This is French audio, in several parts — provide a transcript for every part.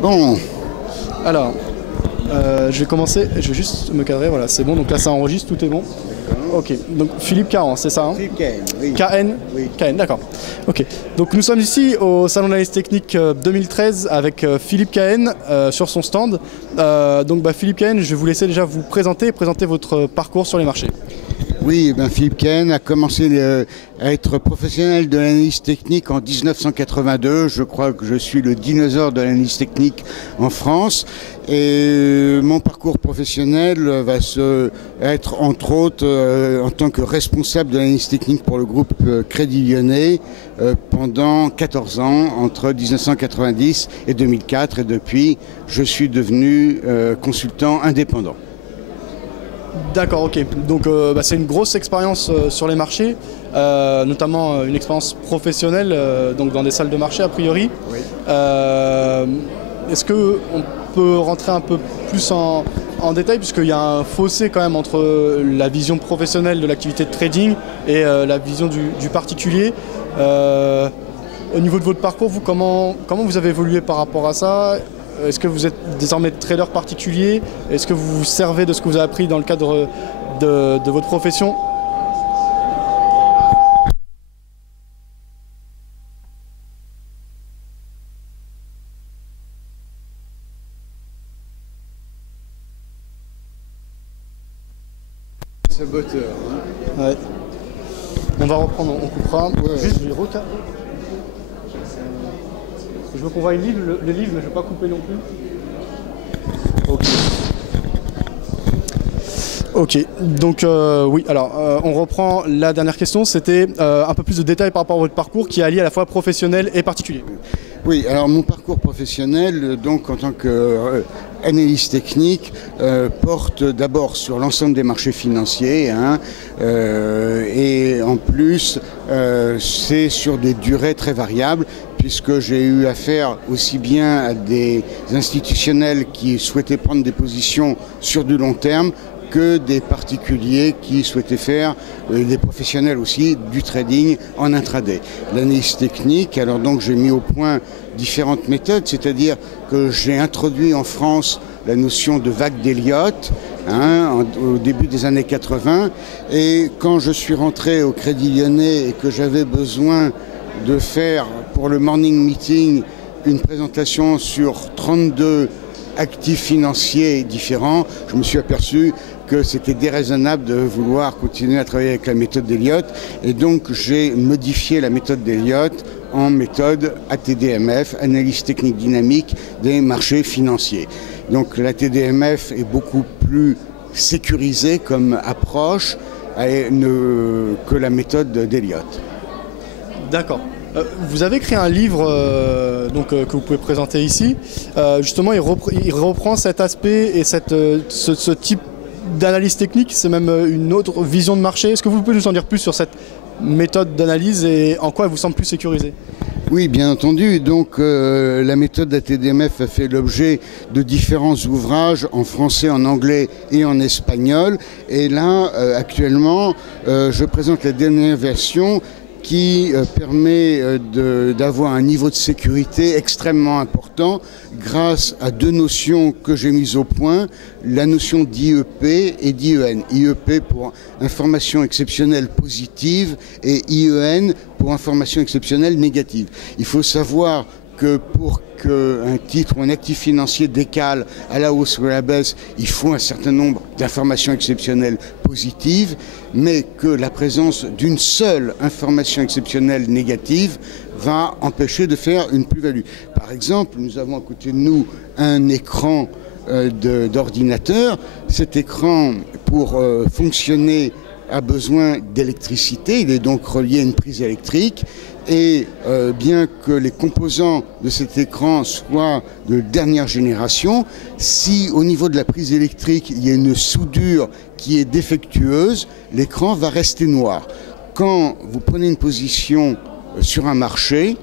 Bon, Alors, je vais commencer, je vais juste me cadrer, voilà, c'est bon, donc là ça enregistre, tout est bon. Ok, donc Philippe Cahen, c'est ça, hein? Philippe Cahen, oui. KN Oui. KN, d'accord. Ok, donc nous sommes ici au Salon d'analyse technique 2013 avec Philippe Cahen sur son stand. Donc Philippe Cahen, je vais vous laisser déjà vous présenter et présenter votre parcours sur les marchés. Oui, Philippe Cahen a commencé à être professionnel de l'analyse technique en 1982. Je crois que je suis le dinosaure de l'analyse technique en France. Et mon parcours professionnel va être entre autres en tant que responsable de l'analyse technique pour le groupe Crédit Lyonnais pendant 14 ans, entre 1990 et 2004. Et depuis, je suis devenu consultant indépendant. D'accord, ok. Donc c'est une grosse expérience sur les marchés, notamment une expérience professionnelle donc dans des salles de marché a priori. Oui. Est-ce qu'on peut rentrer un peu plus en détail, puisqu'il y a un fossé quand même entre la vision professionnelle de l'activité de trading et la vision du particulier. Au niveau de votre parcours, vous, comment vous avez évolué par rapport à ça? Est-ce que vous êtes désormais trader particulier? Est-ce que vous vous servez de ce que vous avez appris dans le cadre de votre profession? Saboteur. Ouais. On va reprendre, on coupera. Ouais. Juste, je vais recadrer. Je veux qu'on voit le livre, mais je ne vais pas couper non plus. Ok. Ok, donc oui, alors on reprend la dernière question, c'était un peu plus de détails par rapport à votre parcours qui est allié à la fois professionnel et particulier. Oui, alors mon parcours professionnel, donc en tant qu'analyste technique, porte d'abord sur l'ensemble des marchés financiers, et en plus c'est sur des durées très variables, puisque j'ai eu affaire aussi bien à des institutionnels qui souhaitaient prendre des positions sur du long terme que des particuliers qui souhaitaient faire, des professionnels aussi, du trading en intraday. L'analyse technique, alors donc j'ai mis au point différentes méthodes, c'est-à-dire que j'ai introduit en France la notion de vague d'Elliott au début des années 80, et quand je suis rentré au Crédit Lyonnais et que j'avais besoin de faire pour le morning meeting une présentation sur 32 actifs financiers différents, je me suis aperçu que c'était déraisonnable de vouloir continuer à travailler avec la méthode d'Elliott, et donc j'ai modifié la méthode d'Elliott en méthode ATDMF, analyse technique dynamique des marchés financiers. Donc la TDMF est beaucoup plus sécurisée comme approche que la méthode d'Elliott. D'accord. Vous avez créé un livre que vous pouvez présenter ici. Justement, il reprend cet aspect et ce type d'analyse technique. C'est même une autre vision de marché. Est-ce que vous pouvez nous en dire plus sur cette méthode d'analyse et en quoi elle vous semble plus sécurisée? Oui, bien entendu. Donc la méthode ATDMF a fait l'objet de différents ouvrages en français, en anglais et en espagnol. Et là, actuellement, je présente la dernière version qui permet d'avoir un niveau de sécurité extrêmement important grâce à deux notions que j'ai mises au point, la notion d'IEP et d'IEN. IEP pour information exceptionnelle positive et IEN pour information exceptionnelle négative. Il faut savoir que pour qu'un titre ou un actif financier décale à la hausse ou à la baisse, il faut un certain nombre d'informations exceptionnelles positives, mais que la présence d'une seule information exceptionnelle négative va empêcher de faire une plus-value. Par exemple, nous avons à côté de nous un écran d'ordinateur. Cet écran, pour fonctionner, a besoin d'électricité, il est donc relié à une prise électrique. Et bien que les composants de cet écran soient de dernière génération, si au niveau de la prise électrique il y a une soudure qui est défectueuse, l'écran va rester noir. Quand vous prenez une position sur un marché,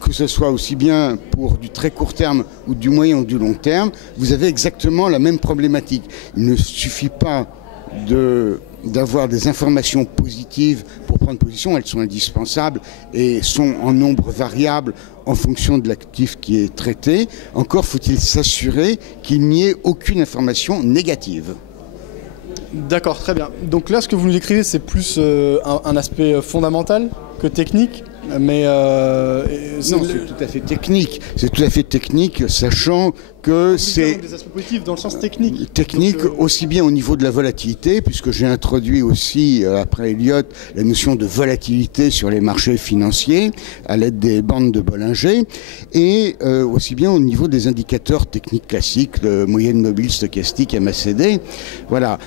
que ce soit aussi bien pour du très court terme ou du moyen ou du long terme, vous avez exactement la même problématique. Il ne suffit pas d'avoir des informations positives pour prendre position. Elles sont indispensables et sont en nombre variable en fonction de l'actif qui est traité. Encore faut-il s'assurer qu'il n'y ait aucune information négative. D'accord, très bien. Donc là, ce que vous nous décrivez, c'est plus un aspect fondamental que technique, mais... non, c'est tout à fait technique. C'est tout à fait technique, sachant que c'est... des aspects positifs dans le sens technique. Technique, donc, aussi bien au niveau de la volatilité, puisque j'ai introduit aussi, après Elliott, la notion de volatilité sur les marchés financiers, à l'aide des bandes de Bollinger, et aussi bien au niveau des indicateurs techniques classiques, le moyenne mobile, stochastique, MACD. Voilà.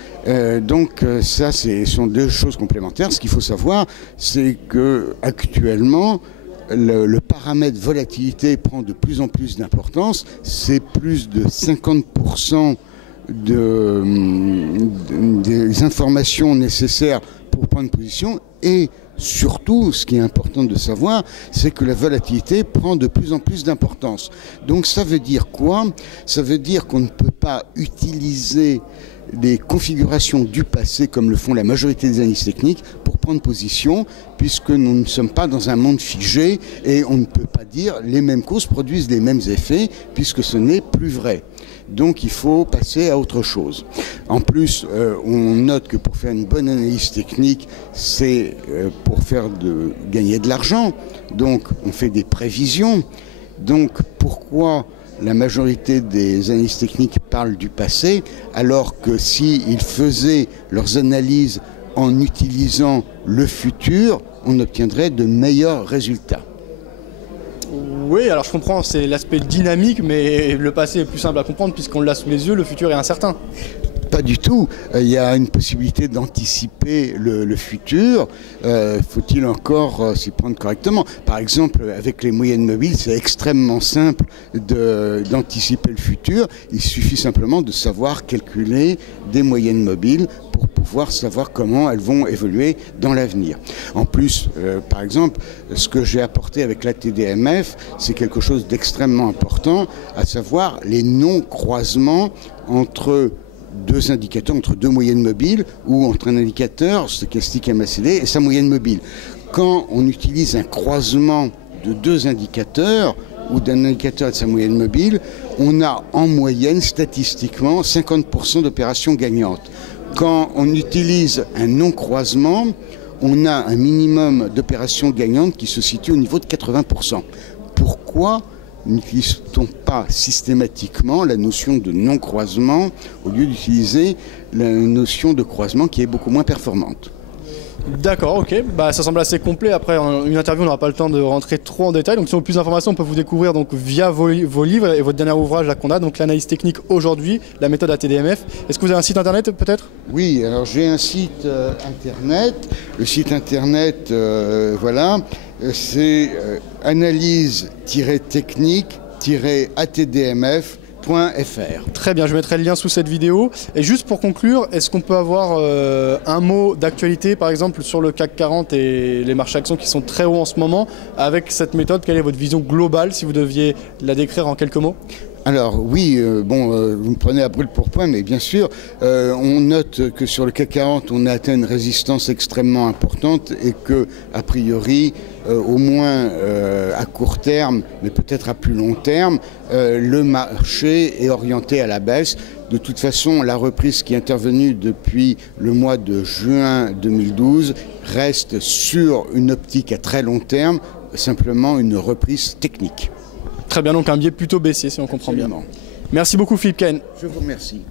Donc ça, sont deux choses complémentaires. Ce qu'il faut savoir, c'est que actuellement, le paramètre volatilité prend de plus en plus d'importance. C'est plus de 50% des informations nécessaires pour prendre position. Et surtout, ce qui est important de savoir, c'est que la volatilité prend de plus en plus d'importance. Donc ça veut dire quoi? Ça veut dire qu'on ne peut pas utiliser des configurations du passé, comme le font la majorité des analystes techniques, pour prendre position, puisque nous ne sommes pas dans un monde figé et on ne peut pas dire les mêmes causes produisent les mêmes effets, puisque ce n'est plus vrai. Donc il faut passer à autre chose. En plus, on note que pour faire une bonne analyse technique, c'est pour gagner de l'argent. Donc on fait des prévisions. Donc pourquoi la majorité des analystes techniques parlent du passé, alors que s'ils faisaient leurs analyses en utilisant le futur, on obtiendrait de meilleurs résultats. Oui, alors je comprends, c'est l'aspect dynamique, mais le passé est plus simple à comprendre puisqu'on l'a sous les yeux, le futur est incertain. Pas du tout. Il y a une possibilité d'anticiper le futur. Faut-il encore s'y prendre correctement? Par exemple, avec les moyennes mobiles, c'est extrêmement simple d'anticiper le futur. Il suffit simplement de savoir calculer des moyennes mobiles pour pouvoir savoir comment elles vont évoluer dans l'avenir. En plus, par exemple, ce que j'ai apporté avec la TDMF, c'est quelque chose d'extrêmement important, à savoir les non-croisements entre deux indicateurs, entre deux moyennes mobiles ou entre un indicateur stochastique MACD et sa moyenne mobile. Quand on utilise un croisement de deux indicateurs ou d'un indicateur et de sa moyenne mobile, on a en moyenne statistiquement 50% d'opérations gagnantes. Quand on utilise un non-croisement, on a un minimum d'opérations gagnantes qui se situe au niveau de 80%. Pourquoi n'utilise-t-on pas systématiquement la notion de non-croisement au lieu d'utiliser la notion de croisement qui est beaucoup moins performante? D'accord, ok. Bah, ça semble assez complet. Après, une interview, on n'aura pas le temps de rentrer trop en détail. Donc, si on veut plus d'informations, on peut vous découvrir donc, via vos livres et votre dernier ouvrage là qu'on a, donc l'analyse technique aujourd'hui, la méthode ATDMF. Est-ce que vous avez un site internet peut-être? Oui, alors j'ai un site internet. Le site internet, voilà, c'est analyse-technique-atdmf.fr. Très bien, je mettrai le lien sous cette vidéo. Et juste pour conclure, est-ce qu'on peut avoir un mot d'actualité, par exemple, sur le CAC 40 et les marchés actions qui sont très hauts en ce moment, avec cette méthode? Quelle est votre vision globale, si vous deviez la décrire en quelques mots? Alors oui, vous me prenez à brûle-pourpoint, mais bien sûr, on note que sur le CAC 40, on a atteint une résistance extrêmement importante et que, a priori, au moins à court terme, mais peut-être à plus long terme, le marché est orienté à la baisse. De toute façon, la reprise qui est intervenue depuis le mois de juin 2012 reste sur une optique à très long terme, simplement une reprise technique. Très bien, donc un biais plutôt baissier si on comprend bien. Absolument. Merci beaucoup Philippe Cahen. Je vous remercie.